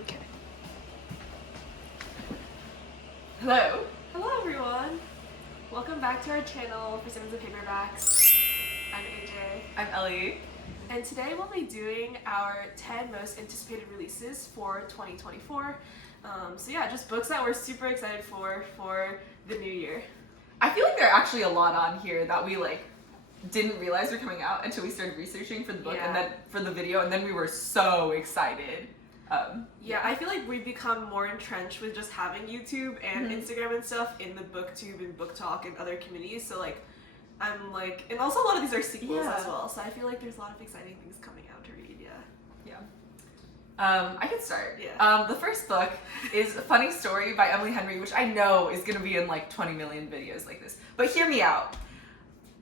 Okay. Hello. Hello everyone. Welcome back to our channel, Persimmons and Paperbacks. I'm AJ. I'm Elly. And today we'll be doing our 10 most anticipated releases for 2024. So yeah, just books that we're super excited for the new year. I feel like there are actually a lot on here that we didn't realize were coming out until we started researching for the book and then for the video, and then we were so excited. Yeah, I feel like we've become more entrenched with just having YouTube and Instagram and stuff in the booktube and book talk and other communities. So I'm like, and also a lot of these are sequels as well. So I feel like there's a lot of exciting things coming out to read. I can start. The first book is A Funny Story by Emily Henry, which I know is going to be in 20 million videos like this. But hear me out.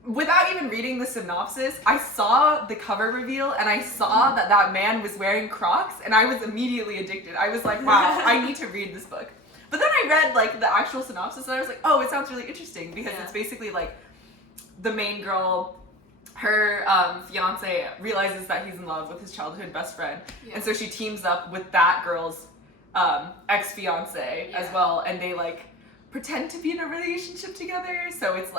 Without even reading the synopsis, I saw the cover reveal and I saw that man was wearing Crocs, and I was immediately addicted. I was like, wow, I need to read this book. But then I read the actual synopsis and I was like, oh, it sounds really interesting because it's basically the main girl, her fiance realizes that he's in love with his childhood best friend, and so she teams up with that girl's ex-fiance as well, and they pretend to be in a relationship together. So it's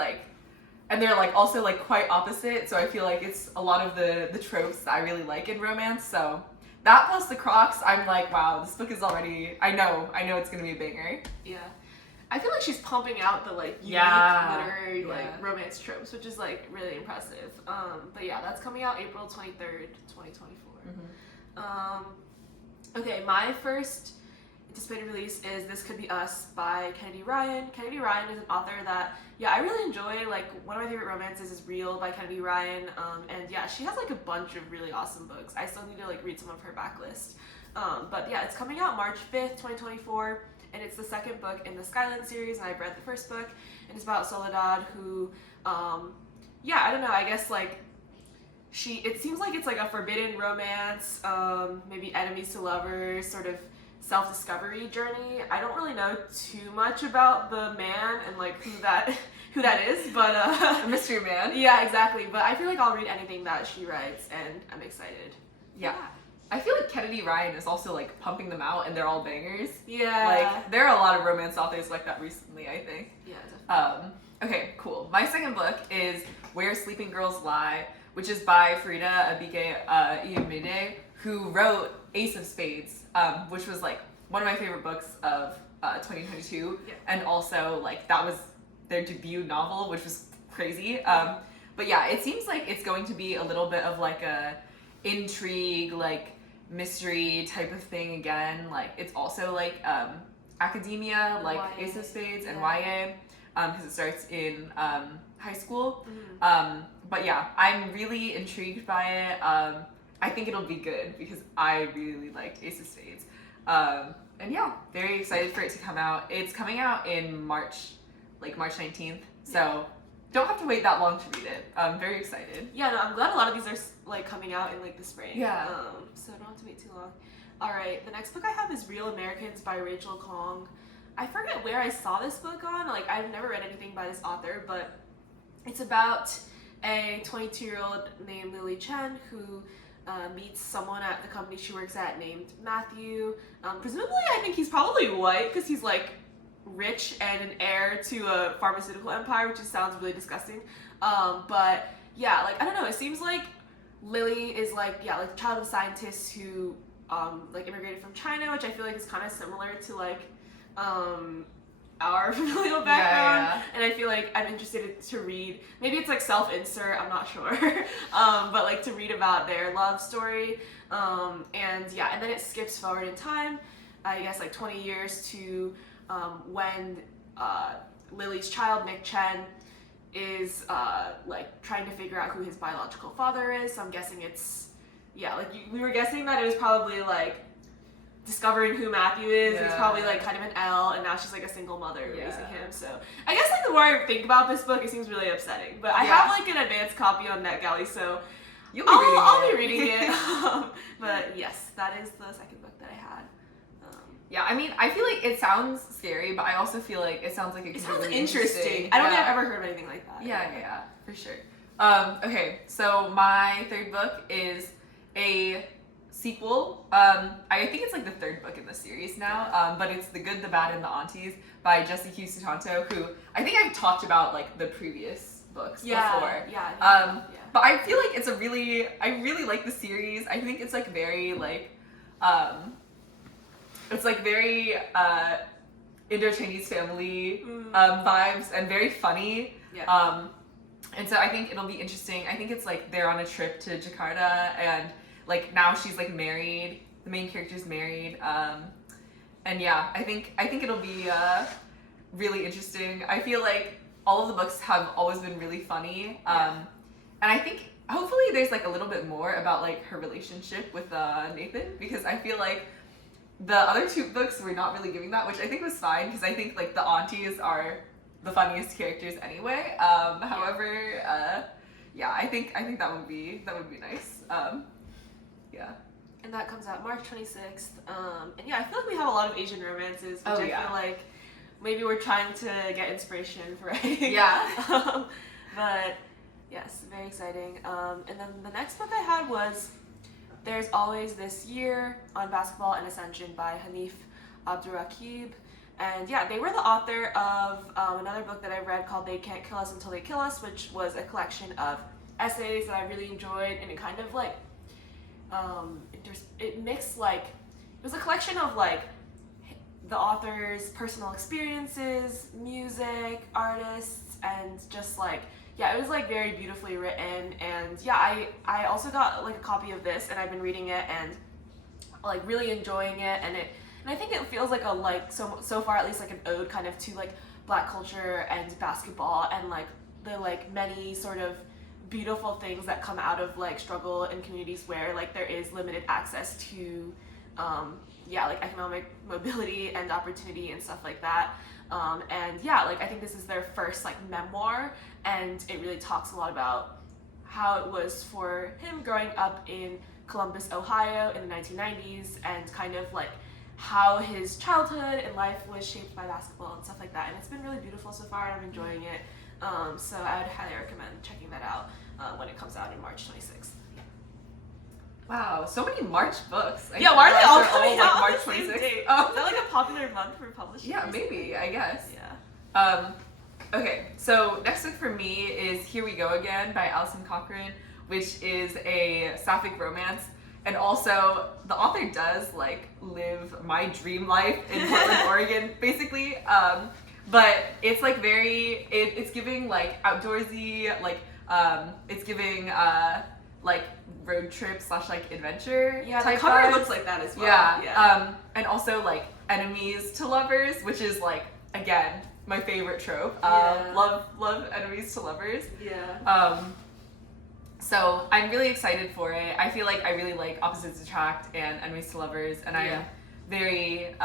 and they're also quite opposite, so I feel like it's a lot of the tropes that I really like in romance. So that plus the Crocs, I'm like, wow, this book is already, I know it's gonna be a banger. Yeah. I feel like she's pumping out the unique literary romance tropes, which is really impressive. But yeah, that's coming out April 23rd, 2024. Okay, my first anticipated release is This Could Be Us by Kennedy Ryan. Kennedy Ryan is an author that I really enjoy. One of my favorite romances is Real by Kennedy Ryan, and yeah, she has a bunch of really awesome books. I still need to read some of her backlist. But yeah, it's coming out March 5th, 2024. And it's the second book in the Skyland series, and I've read the first book, and it's about Soledad, who, I don't know, I guess, it seems like it's a forbidden romance, maybe enemies to lovers, sort of self-discovery journey. I don't really know too much about the man and, who that is, but, The mystery man. Yeah, exactly, but I feel like I'll read anything that she writes, and I'm excited. Yeah. I feel like Kennedy Ryan is also pumping them out, and they're all bangers. Yeah. There are a lot of romance authors like that recently, I think. Yeah, definitely. Okay, cool. My second book is Where Sleeping Girls Lie, which is by Faridah Àbíké-Íyímídé, who wrote Ace of Spades, which was one of my favorite books of 2022, and also that was their debut novel, which was crazy. But yeah, it seems like it's going to be a little bit of a intrigue, mystery type of thing again. It's also academia, YA. Ace of Spades and YA, because it starts in high school. But yeah, I'm really intrigued by it. I think it'll be good because I really liked Ace of Spades. And yeah, very excited for it to come out. It's coming out in March, March 19th. So don't have to wait that long to read it. I'm very excited. Yeah, no, I'm glad a lot of these are coming out in the spring. Yeah. So don't have to wait too long. All right, the next book I have is Real Americans by Rachel Khong. I forget where I saw this book on. I've never read anything by this author, but it's about a 22-year-old named Lily Chen who meets someone at the company she works at named Matthew. Presumably, I think he's probably white because he's rich and an heir to a pharmaceutical empire, which just sounds really disgusting. But yeah, I don't know, it seems like Lily is the child of scientists who immigrated from China, which I feel is kind of similar to our familial background. And I feel I'm interested to read, maybe it's self-insert, I'm not sure, but to read about their love story. And then it skips forward in time, I guess 20 years to when Lily's child, Nick Chen, is trying to figure out who his biological father is. So I'm guessing it's, we were guessing that it was probably discovering who Matthew is. He's probably kind of an L, and now she's a single mother raising him. So I guess the more I think about this book, it seems really upsetting. But I have an advanced copy on NetGalley, so I'll be reading it. But yes, that is the second book that I had. Yeah, I mean, I feel it sounds scary, but I also feel it sounds like it could be really interesting. I don't think I've ever heard of anything like that. Yeah, for sure. Okay, so my third book is a sequel. I think it's like the third book in the series now, but it's The Good, the Bad, and the Aunties by Jessie Q. Sutanto, who I think I've talked about like the previous books before. But I feel like I really like the series. I think it's like very like, it's like very Indo-Chinese family vibes and very funny. And so I think it'll be interesting. I think it's like they're on a trip to Jakarta, and like now she's like married. The main character's married. And yeah, I think it'll be really interesting. I feel like all of the books have always been really funny. And I think hopefully there's like a little bit more about like her relationship with Nathan, because I feel like the other two books were not really giving that, which I think was fine, because I think like the Aunties are the funniest characters anyway. However, I think that would be nice. And that comes out March 26th. And yeah, I feel like we have a lot of Asian romances, which I feel like maybe we're trying to get inspiration for writing. But yes, very exciting. And then the next book I had was There's Always This Year on Basketball and Ascension by Hanif, Abdurraqib. And yeah, they were the author of another book that I read called They Can't Kill Us Until They Kill Us, which was a collection of essays that I really enjoyed, and it kind of like, it mixed like, it was a collection of like the author's personal experiences, music, artists, and just like, yeah, it was like very beautifully written. And yeah, I also got like a copy of this, and I've been reading it and like really enjoying it, and I think it feels like so far at least like an ode kind of to like Black culture and basketball, and like the like many sort of beautiful things that come out of like struggle in communities where like there is limited access to like economic mobility and opportunity and stuff like that. And yeah, like I think this is their first like memoir, and it really talks a lot about how it was for him growing up in Columbus, Ohio in the 1990s, and kind of like how his childhood and life was shaped by basketball and stuff like that. And it's been really beautiful so far, and I'm enjoying it. So I would highly recommend checking that out when it comes out in March 26th. Wow, so many March books. Why are they all coming out March on the same 26th? date? Is that like a popular month for publishers? Yeah, maybe, I guess. Yeah. Okay, so next book for me is Here We Go Again by Alison Cochrun, which is a sapphic romance. And also, the author does like live my dream life in Portland, Oregon, basically. But it's like it's giving like outdoorsy, like it's giving like road trip / like adventure. Yeah, type the cover vibes. looks like that as well. Yeah. And also like enemies to lovers, which is like again my favorite trope. Love enemies to lovers. Yeah. So I'm really excited for it. I feel like I really like opposites attract and enemies to lovers, and I'm very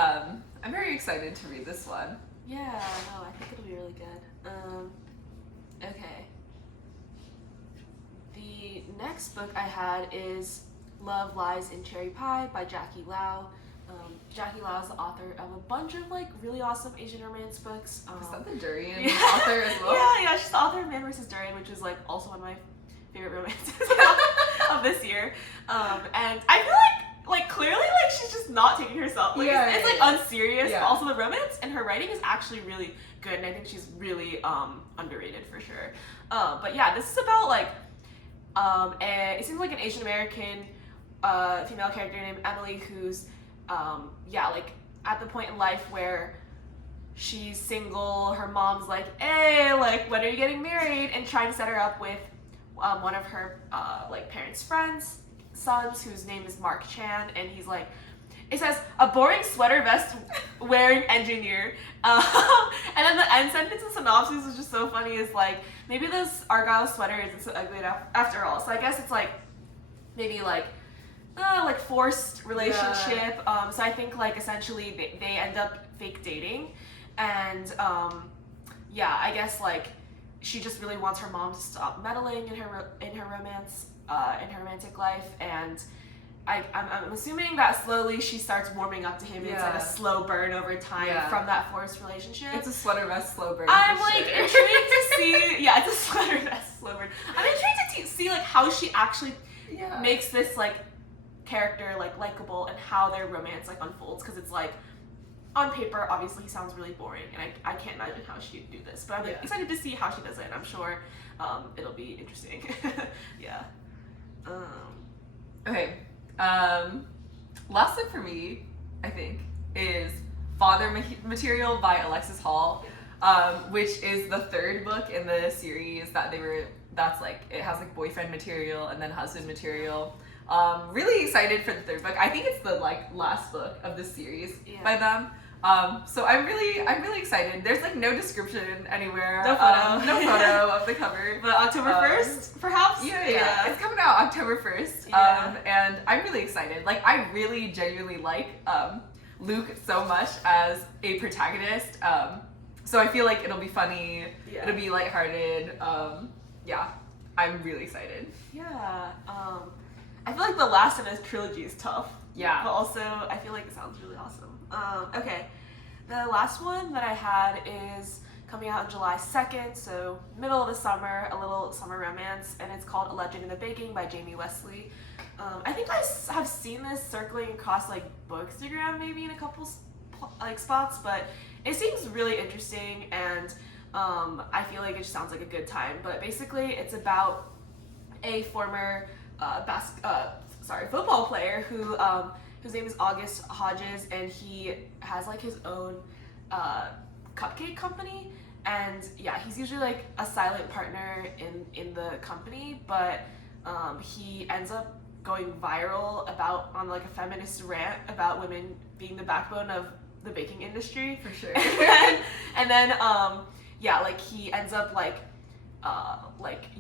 excited to read this one. Yeah, no, I think it'll be really good. Okay. The next book I had is Love Lies in Cherry Pie by Jackie Lau. Jackie Lau is the author of a bunch of like really awesome Asian romance books. Is that the Durian author as well? Yeah, she's the author of Man vs. Durian, which is like also one of my favorite romances of this year. And I feel like clearly like she's just not taking herself like it's like unserious, but also the romance and her writing is actually really good, and I think she's really underrated for sure. But yeah, this is about like it seems like an Asian American female character named Emily who's like at the point in life where she's single. Her mom's like, hey, like when are you getting married, and trying to set her up with one of her like parents' friends' sons, whose name is Mark Chan, and he's like, it says a boring sweater vest wearing engineer, and then the end sentence in synopsis is just so funny. Is like, maybe this Argyle sweater isn't so ugly after all. So I guess it's like maybe like forced relationship. So I think like essentially they end up fake dating, and I guess like she just really wants her mom to stop meddling in her romance, in her romantic life, and I'm assuming that slowly she starts warming up to him. It's like a slow burn over time from that forced relationship. It's a sweater vest slow burn. I'm like intrigued to see. It's a sweater vest slow burn. I'm intrigued to see like how she actually makes this like character like likable and how their romance like unfolds, because it's like on paper obviously he sounds really boring and I can't imagine how she'd do this, but I'm like, excited to see how she does it, and I'm sure it'll be interesting. Yeah. Okay. Last book for me, I think, is Father Material by Alexis Hall, which is the third book in the series that's like, it has like boyfriend material and then husband material. Really excited for the third book. I think it's the like last book of the series by them. So I'm really excited. There's like no description anywhere. No photo. No photo of the cover. But October 1st, perhaps? Yeah. It's coming out October 1st. Yeah. And I'm really excited. Like, I really genuinely like Luke so much as a protagonist. So I feel like it'll be funny. Yeah. It'll be lighthearted. Yeah. I'm really excited. Yeah. I feel like the last in his trilogy is tough. Yeah. But also, I feel like it sounds really awesome. Okay. The last one that I had is coming out on July 2nd, so middle of the summer, a little summer romance, and it's called A Legend in the Baking by Jamie Wesley. I think I have seen this circling across like Bookstagram maybe in a couple like spots, but it seems really interesting, and I feel like it just sounds like a good time. But basically, it's about a former football player who whose name is August Hodges, and he has like his own cupcake company, and yeah, he's usually like a silent partner in the company, but he ends up going viral on like a feminist rant about women being the backbone of the baking industry. For sure. and then yeah, like he ends up like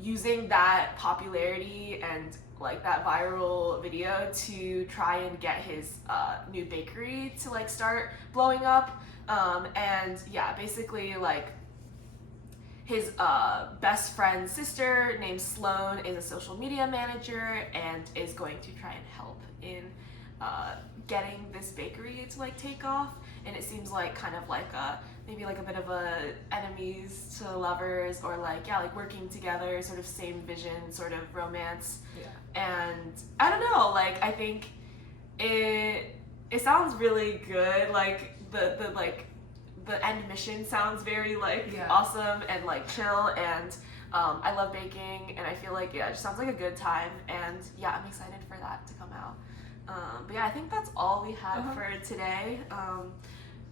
using that popularity and like that viral video to try and get his new bakery to like start blowing up, and yeah, basically like his best friend's sister named Sloan is a social media manager and is going to try and help in getting this bakery to like take off, and it seems like kind of like maybe like a bit of a enemies to lovers, or like, yeah, like working together, sort of same vision sort of romance. Yeah. And I don't know, like I think it sounds really good. Like the end mission sounds very like awesome and like chill, and I love baking, and I feel like it just sounds like a good time, and yeah, I'm excited for that to come out. But yeah, I think that's all we have for today.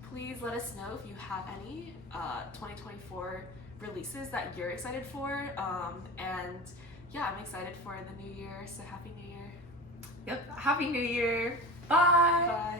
Please let us know if you have any 2024 releases that you're excited for, and yeah, I'm excited for the new year, so happy new year. Yep, happy new year. Bye. Bye.